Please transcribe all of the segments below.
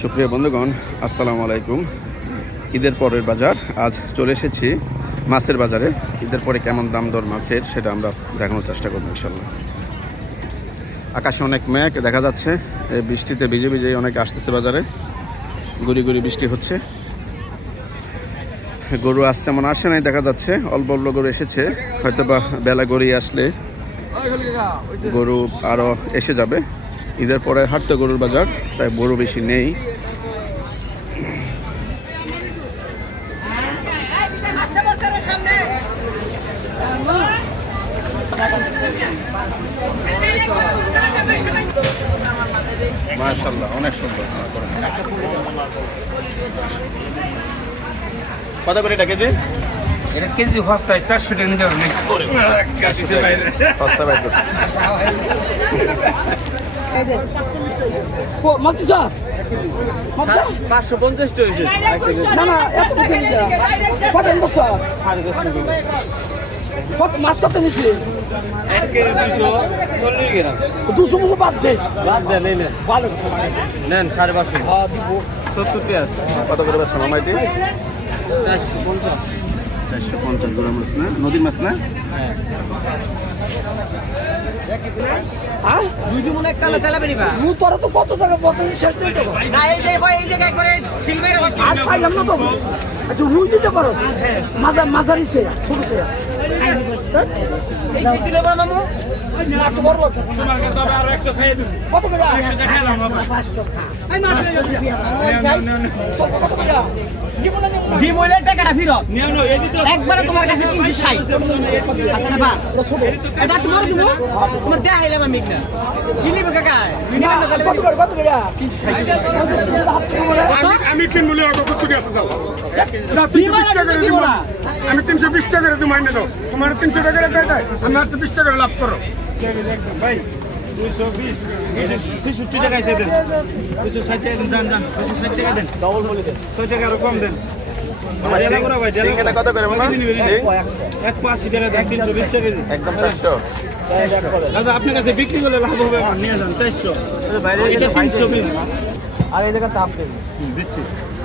সুপ্রিয় বন্ধুগণ, আসসালামু আলাইকুম। ঈদের পরের বাজার, আজ চলে এসেছি মাছের বাজারে। ঈদের পরে কেমন দাম দর মাছের সেটা আমরা দেখানোর চেষ্টা করবো ইনশাল্লাহ। আকাশে অনেক মেঘ দেখা যাচ্ছে, বৃষ্টিতে ভিজে ভিজে অনেক আসতেছে বাজারে, গুড়ি গুড়ি বৃষ্টি হচ্ছে। গরু আজ তেমন আসে নাই দেখা যাচ্ছে, অল্প অল্প গরু এসেছে, হয়তো বা বেলা গড়িয়ে আসলে গরু আরও এসে যাবে। ঈদের পরে হাঁটতে গরুর বাজার, তাই গরু বেশি নেই। মাশাআল্লাহ, অনেক সুন্দর। কত করে এটা কেজি? এটা কেজি সস্তায় 400 টাকা নিতে হবে। সস্তা বাইর করছে। মাছ কত নিচ্ছি? 240 গ্রাম। 200 মুখো বাদ দে। ভালো নেন 550। হ্যাঁ দিব। 70 পেঁয়াজ। কত করে পাচ্ছেন মামাইতে? 450। 450 গ্রাম মাছ না? নদীর মাছ না? হ্যাঁ। দুইটি মনে একটা তেলা বেরিবা। মু তোরা তো কত টাকা কত শেষ নেই তো। না এই যে ভাই এই জায়গায় করে সিলভার হইছে। আর পাইলাম না তো। একটু রুই দিতে পারো। হ্যাঁ। মাঝারি সে ছোট সে। এই যে দিলে বা মামু। না তো বড় লোক। তোমার কাছে তবে আর 100 খাইয়ে দিই। কত করে? 100 টাকা খাইলাম বাবা। 500 খা। এই মাছ কত করে? ডিমোলের টাকাটা ফিরত। নিও না এই দিতে একবারে তোমার কাছে 360। আচ্ছা না বা। এটা তোমার দিব। তোমার দেখাইলাম আমি না। কিনিবে কাকা? কত করে 360। আমি কিনবো কত করে আছে দাও। আমি 320 টাকা করে তুমি মাইনে দাও। তোমার 300 টাকা করে দেয় আমি আর 20 টাকা লাভ করো। ভাই 220 260 টাকা আছে দেন। 260 টাকা দেন, জান 260 টাকা দেন। ডাবল বলে দেন। 6 টাকা আর কম দেন। ডেলা করে ভাই, ডেলা এটা কত করে মামা? 180 টাকা দেন, 320 টাকা কেজি। একদম 400। দাদা আপনার কাছে বিক্রি করলে লাভ হবে, আমার নিয়ে যান 400। বাইরে এটা 320। আর এই জায়গা তাপ দেন দিচ্ছি।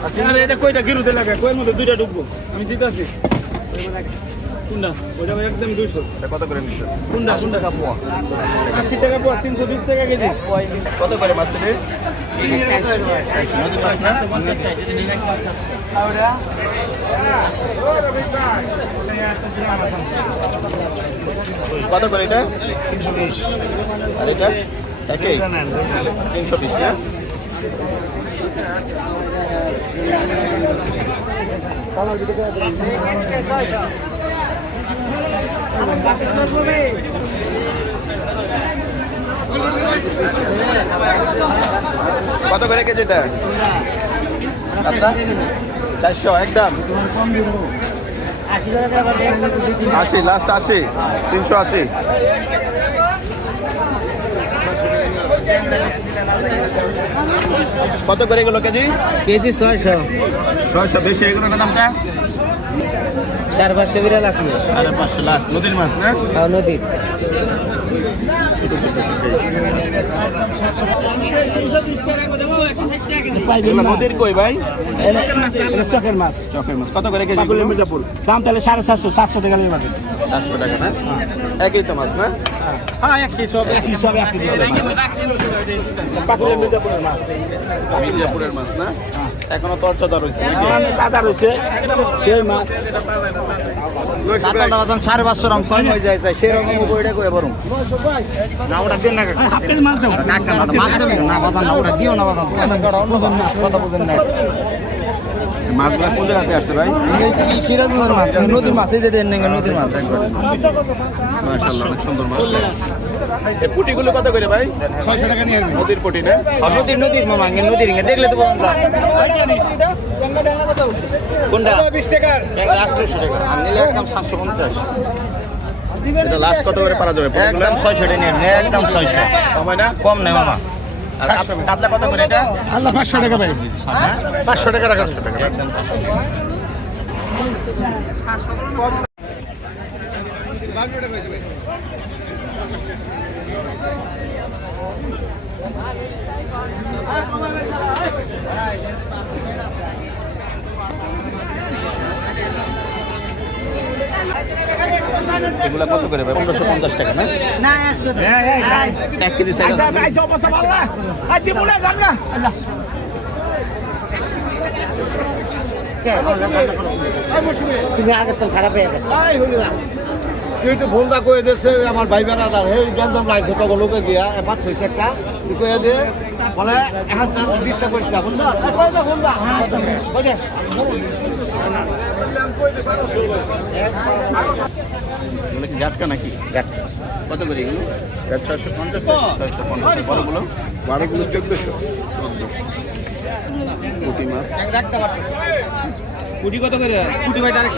আচ্ছা আর এটা কয়টা গিরুতে লাগায়? কয়ের মধ্যে দুইটা ঢুকবো, আমি দিতাছি। কোনটা? ওটা একদম 200। এটা কত করে নিচ্ছেন? কোনটা 80 টাকা পোয়া। 80 টাকা পোয়া, 320 টাকা কেজি। কত করে মাছ থেকে? নদীর মাছ না? কত করে এটা? 320। আর এটা একই 320 না? কত করে কেজি এটা? 400 একদম। 80 লাস্ট 80 380। কত করে এগুলো কেজি? কেজি 600। 600 বেশি এগুলো না দামটা? 450 করে লাগবে। 550 লাস্ট। নদীর মাছ না? তাও নদীর। এগুলো নদীর কই ভাই? চকের মাছ। চকের মাছ কত করে কেজি? মির্জাপুর দাম তাহলে 750 700 টাকা নিয়ে পাবেন। 700 টাকা না? একই তো মাছ না? হ্যাঁ একই সব একই পাকুড়ে মির্জাপুরের মাছ। মির্জাপুরের মাছ না? এখনো তরচদা রয়েছে। তাজা রয়েছে সেই মাছ। 550 গ্রাম 6 হয়ে যায় সেরকম ওইটা কই বরং না ওটা দেন না হাফের মাছ দাও। কাকা না মাছ দেবেন না বাজান না ওটা দিও না বাজান কথা বুঝেন না মাছগুলো কোন জায়গাতে আসছে ভাই? এই সিরাজগঞ্জের মাছ নদীর মাছ এই যে দেন না নদীর মাছ একবার মাশাআল্লাহ, অনেক সুন্দর মাছ। এই পুটিগুলো কত করে ভাই? 600 টাকা নিয়ে আসবেন নদীর পুটি না? নদীর মামা নদীর দেখলে তো বলুন কোনটা 20 টাকা 800 টাকা আর নিলে একদম 750। এটা লাস্ট কত করে পারা যাবে? একদম 600 টাকা নিয়ে একদম 600 কমায় না? কম নেই মামা। আর কাতলা কত করে এটা? আল্লাহ 500 টাকা ভাই। 500 টাকা রাখা। একদম 500 টাকা এগুলা কত করে ভাই? 1550 টাকা না? না 100 এক কেজি সাইজ আছে। অবস্থা ভালো না আর দিব না জানগা তুমি আগে তো খারাপ হয়ে গেছে তুই তো ফোনটা করে দিচ্ছে আমার ভাই বেড়াদার এই গঞ্জাম লাগছে তো লোকে গিয়া এবার ছয়শ একটা তুই করে দিয়ে বলে এখন ডিস্টার্ব করিস না ফোনটা ফোনটা এগুলো কি জাটকা নাকি? কত করে এগুলো? 650 টাকা। 650 বড়গুলো? বারোগুলো 1400 পুঁটি মাছ। কুটি কত করে কুটি ভাই ডাইরেক্ট